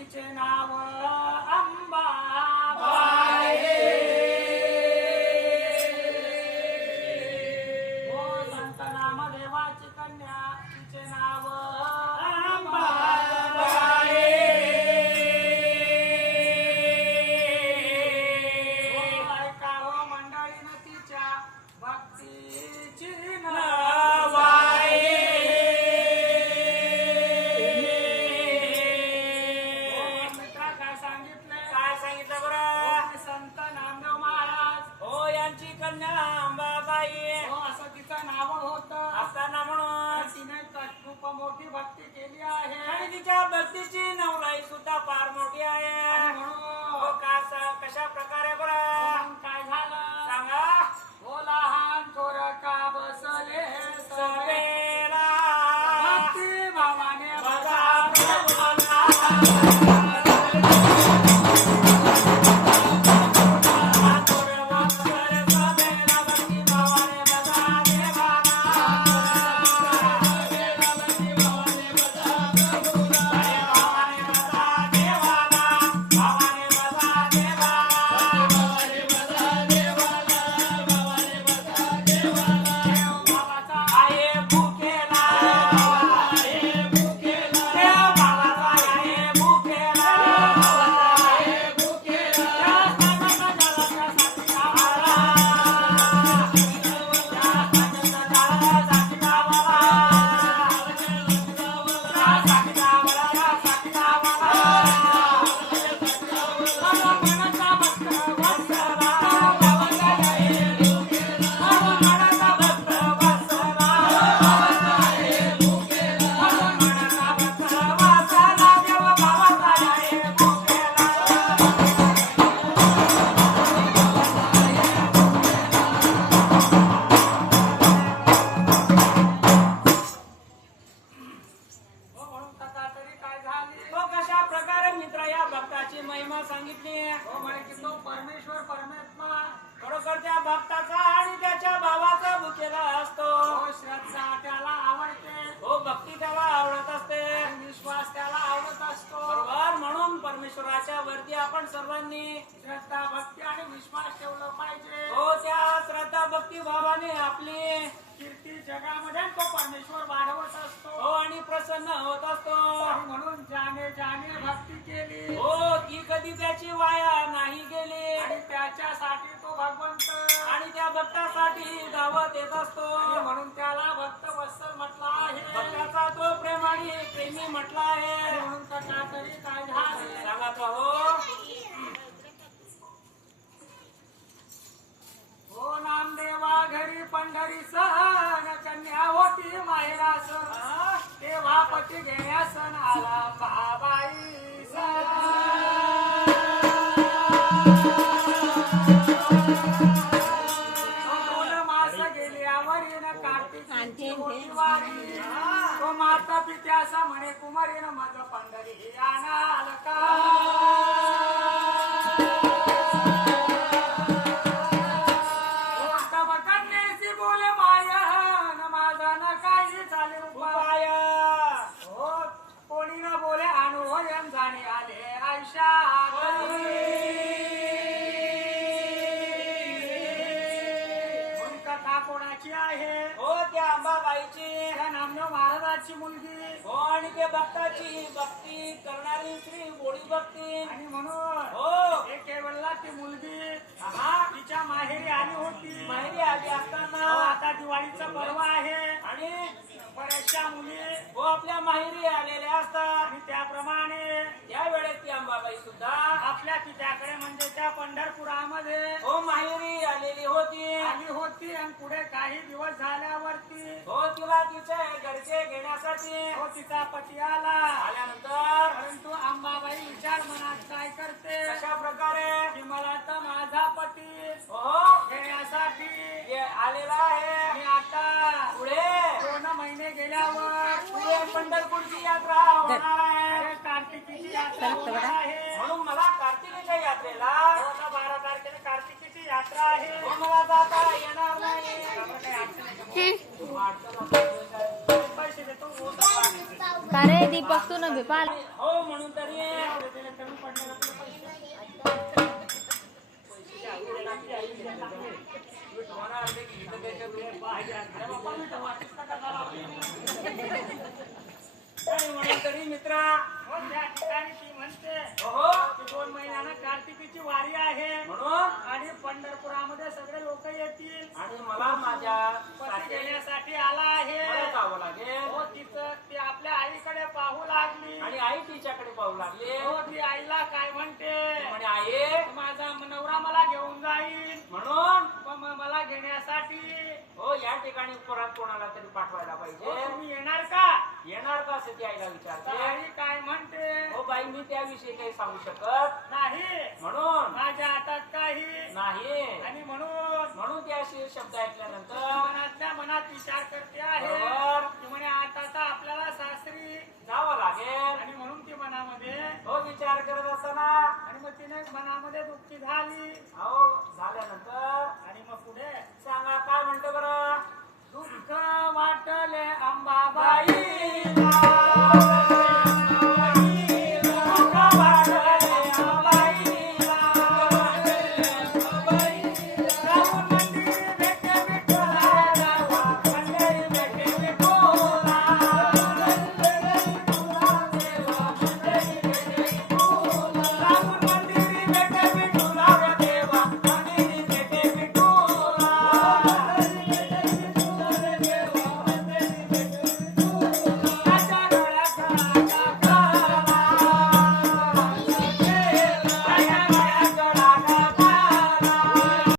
तिचे नाव अंबाबाई. हो संत नामदेवाची कन्या तिचे नाव अंबाबाई. हो ऐका हो मंडळीनं तिच्या भक्तीची नवाई. संत नामदेव महाराज हो यांची कन्या अंबाबाई हो असं तिचं नाव होतं. असताना म्हणून तिने खूप मोठी भक्ती केली आहे आणि तिच्या भक्तीची नवलाई सुद्धा फार मोठी आहे. आणि म्हणून हो कशा प्रकारे बरं मग काय झालं सांगा. हो लहान थोर का बसले सवे सवेला भक्ती भावाने बघा हो कशा प्रकारे मित्र या भक्ताची महिमा सांगितली. हो म्हणे की तो परमेश्वर परमात्मा खरोखर त्या भक्ताचा आणि त्याच्या भावाचा भुकेला असतो. हो श्रद्धा त्याला आवडते हो भक्ती त्याला आवडत असते आणि विश्वास त्याला आवडत असतो. बरोबर. म्हणून परमेश्वराच्या वरती आपण सर्वांनी श्रद्धा भक्ती आणि विश्वास ठेवलं पाहिजे. हो त्या श्रद्धा भक्ती भावाने आपली कीर्ती जगामध्ये तो परमेश्वर वाढवत असतो. हो आणि प्रसन्न होत असतो. आणि म्हणून ज्याने ज्याने भक्ती केली हो ती कधी त्याची वाया नाही गेली आणि त्याच्यासाठी तो भगवंत आणि त्या भक्तासाठी धावत येत असतो. आणि म्हणून त्याला भक्त वत्सल म्हटलं आहे. भक्ताचा तो प्रेमाने प्रेमी म्हटला आणि आहे. म्हणून कथा तरी काय झाले सांगा तो हो. हो नामदेवा घरी पंढरी सहन कन्या होती माहेरास तेव्हा पती घेण्यास आला बाबाई दोन मास गेल्यावरीन कार्तिकीची होती वारी. तो माता पित्यासा म्हणे कुमारीन माझं पंढरी आणाल का. बोल माया न माझा न काही झाले उपाय. हो कोणी न बोले अनुभव जाणे आले आयशा. कथा कोणाची आहे हो त्या अंबाबाईची त्या नामदेव महाराजाची मुलगी. हो आणि ते भक्ताची भक्ती करणारी श्री गोडी भक्ती. आणि म्हणून हो एक वेळेला ती मुलगी हा तिच्या माहेरी आली होती. माहिती आली हो, असताना आता दिवाळीचा पर्व आहे आणि बऱ्याचशा मुली हो आपल्या माहेरी आलेल्या असतात. आणि त्याप्रमाणे त्यावेळेस ती अंबाबाई सुद्धा आपल्या पित्याकडे म्हणजे त्या पंढरपुरामध्ये हो माहेरी आलेली होती. आली होती. आणि पुढे काही दिवस झाल्यावरती हो तिला तिचे घरचे घेण्यासाठी हो तिचा पती आला. आल्यानंतर परंतु अंबाबाई विचार मनात काय करते कशा प्रकारे की मला तर माझा पती हो घेण्यासाठी आलेला आहे. आणि आता पुढे 2 महिने गेल्यावर पुढे पंढरपूरची यात्रा होणार आहे. कार्तिकीची यात्रा होणार आहे. म्हणून मला कार्तिकीच्या यात्रेला 12 तारखेला कार्तिकीची यात्रा आहे. हो मला जाता येणार नाही. पैसे देतो का रे दीपक तू न भेपाल हो म्हणून तरी कमी पडले ना तुला पैसे? अरे बाप्पा, मी तर वाटच का करणार आहोत? काही म्हणून तरी मित्रा हो, त्या ठिकाणी ती म्हणते हो की 2 महिन्यानं कार्तिकीची वारी आहे म्हणून आणि पंढरपुरामध्ये सगळे लोक येतील. आणि मला माझ्या पती साठी घेण्यासाठी आला आहे. मला जावं लागेल हो, तिचं ती आपल्या आईकडे पाहू लागली. आणि आई तिच्याकडे पाहू लागली हो, ती आईला काय म्हणते, म्हणे आई माझा नवरा मला घेऊन जाईल, म्हणून पण मला घेण्यासाठी हो या ठिकाणी परत कोणाला तरी पाठवायला हो, पाहिजे तुम्ही येणार का? येणार का असं ती आईला तर विचारते आई काय म्हणते, हो बाई मी त्याविषयी काही सांगू शकत नाही, म्हणून माझ्या हातात काही नाही आणि म्हणून म्हणून ते असे शब्द ऐकल्यानंतर मनातल्या मनात विचार करते आहे बरोबर. की म्हणे आता तर आपल्याला सासरी जावं लागेल आणि म्हणून ती मनामध्ये हो विचार करत असताना आणि मग तिने मनामध्ये दुःखी झाली हो झाल्यानंतर आणि मग पुढे सांगा काय म्हणते बरं दुःख वाटले अंबाबाईला